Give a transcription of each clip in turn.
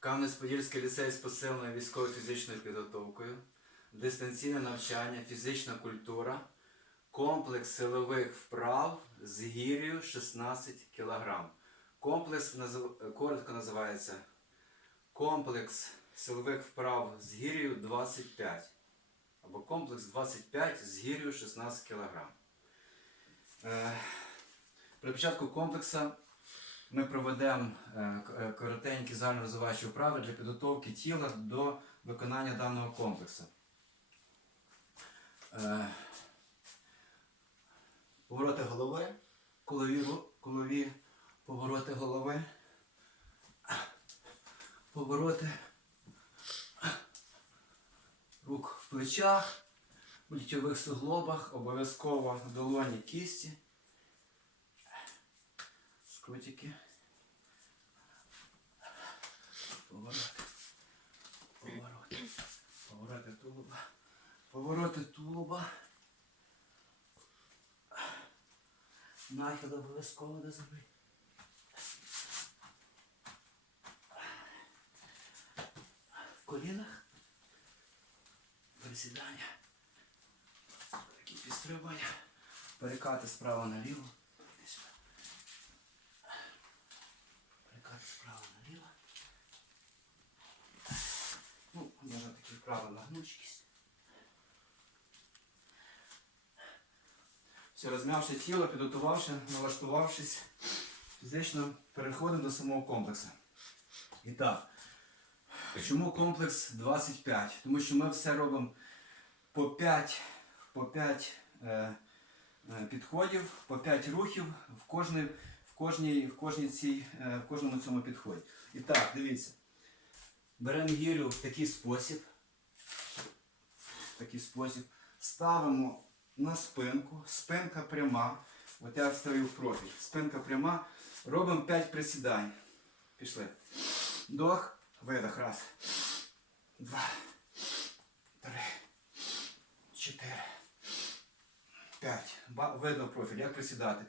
Кам'янець-Подільський ліцей з посиленою військово-фізичною підготовкою, дистанційне навчання, фізична культура, комплекс силових вправ з гір'ю 16 кг. Комплекс коротко називається комплекс силових вправ з гір'ю 25 або комплекс 25 з гір'ю 16 кг. Е, При початку комплексу ми проведемо е, е, коротенькі загальнорозвиваючі вправи для підготовки тіла до виконання даного комплексу. Е, Повороти голови, колові, колові повороти голови, повороти рук в плечах, в ліктьових суглобах, обов'язково долоні кісті, скотики. Повороти. Повороти. Повороти тулуба. Повороти тулуба. Нахил обов'язково до землі. В колінах. Присідання. Такі підстрибання. Перекати справа наліво. Іди сюди. Перекати справа наліво. Ну, можна такі вправи на гнучкість. Все, розм'явши тіло, підготувавши, налаштувавшись, фізично переходимо до самого комплексу. І так, чому комплекс 25? Тому що ми все робимо по 5, по 5 е, е, підходів, по 5 рухів в кожній, в кожній, в кожній цій, е, в кожному цьому підході. І так, дивіться. Беремо гірю в такий спосіб. В такий спосіб. Ставимо на спинку. Спинка пряма. От я вставив в профіль. Спинка пряма. Робимо 5 присідань. Пішли. Вдох, видох. Раз. Два. Три. Чотири. П'ять. Видно профіль. Як присідати?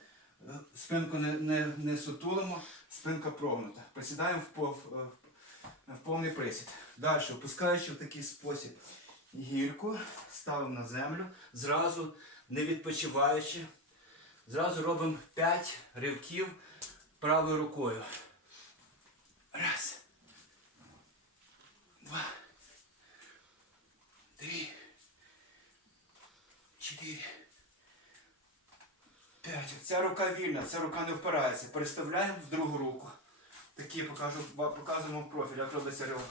Е, Спинку не, не, не сутулимо, спинка прогнута. Присідаємо в, пов- в в повний присід. Далі, опускаючи в такий спосіб гірку, ставимо на землю, зразу не відпочиваючи. Зразу робимо 5 ривків правою рукою. Раз. Два. Три. Чотири. П'ять. Ця рука вільна, ця рука не впирається. Переставляємо в другу руку. Такі покажу, показуємо профіль, як робиться ривок.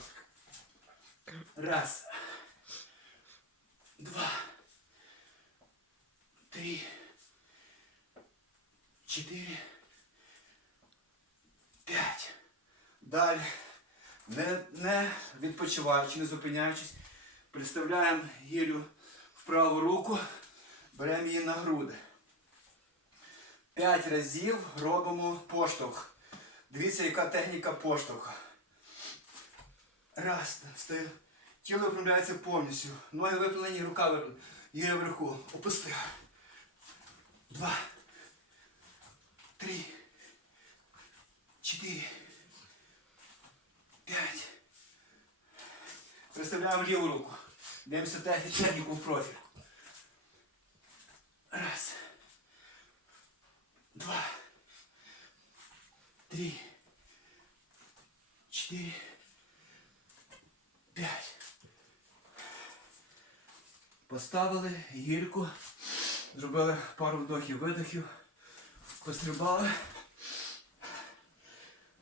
Раз. Два. Три. Чотири. П'ять. Далі. Не, не відпочиваючи, не зупиняючись, приставляємо гірю в праву руку, беремо її на груди. П'ять разів робимо поштовх. Дивіться, яка техніка поштовха. Раз, стою. Тіло виправляється повністю. Ноги виправлені, рука виправлена. Є вверху. Опустив. Два. Три. Чотири. П'ять. Представляємо ліву руку. Дивимося тех- техніку в профіль. Раз. Два. Три. Четыре. П'ять. Поставили гірку. Зробили пару вдохів-видохів. Пострибали.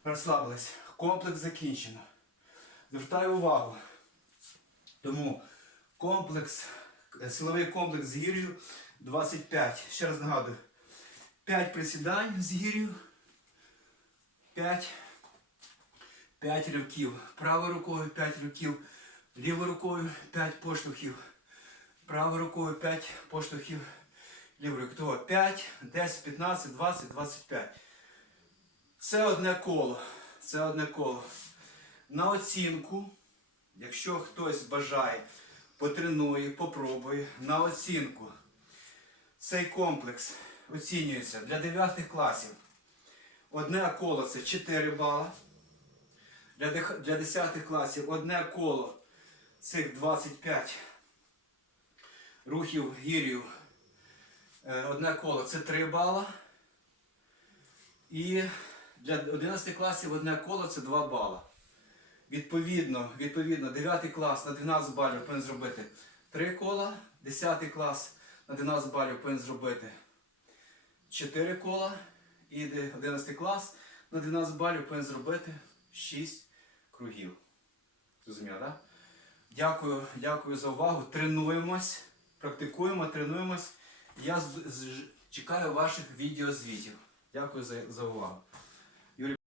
Розслабились. Комплекс закінчено. Звертаю увагу. Тому комплекс, силовий комплекс з гір'ю 25. Ще раз нагадую. 5 присідань з гір'ю. 5. 5 ривків. Правою рукою 5 ривків. Лівою рукою 5 поштовхів. Правою рукою 5 поштовхів. Лівою рукою. 5, 10, 15, 20, 25. Це одне коло. Це одне коло. На оцінку, якщо хтось бажає, потренує, попробує, на оцінку. Цей комплекс оцінюється для 9 класів. Одне коло це 4 бала. Для 10 класів одне коло цих 25 рухів гір'ю. Е, Одне коло це 3 бала. І для 11 класів одне коло це 2 бала. Відповідно, відповідно, 9 клас на 12 балів повинен зробити 3 кола, 10 клас на 12 балів повинен зробити 4 кола, і 11 клас на 12 балів повинен зробити 6 кругів. Зрозуміло, так? Дякую, дякую за увагу. Тренуємось, практикуємо, тренуємось. Я з- чекаю ваших відеозвітів. Дякую за, за увагу.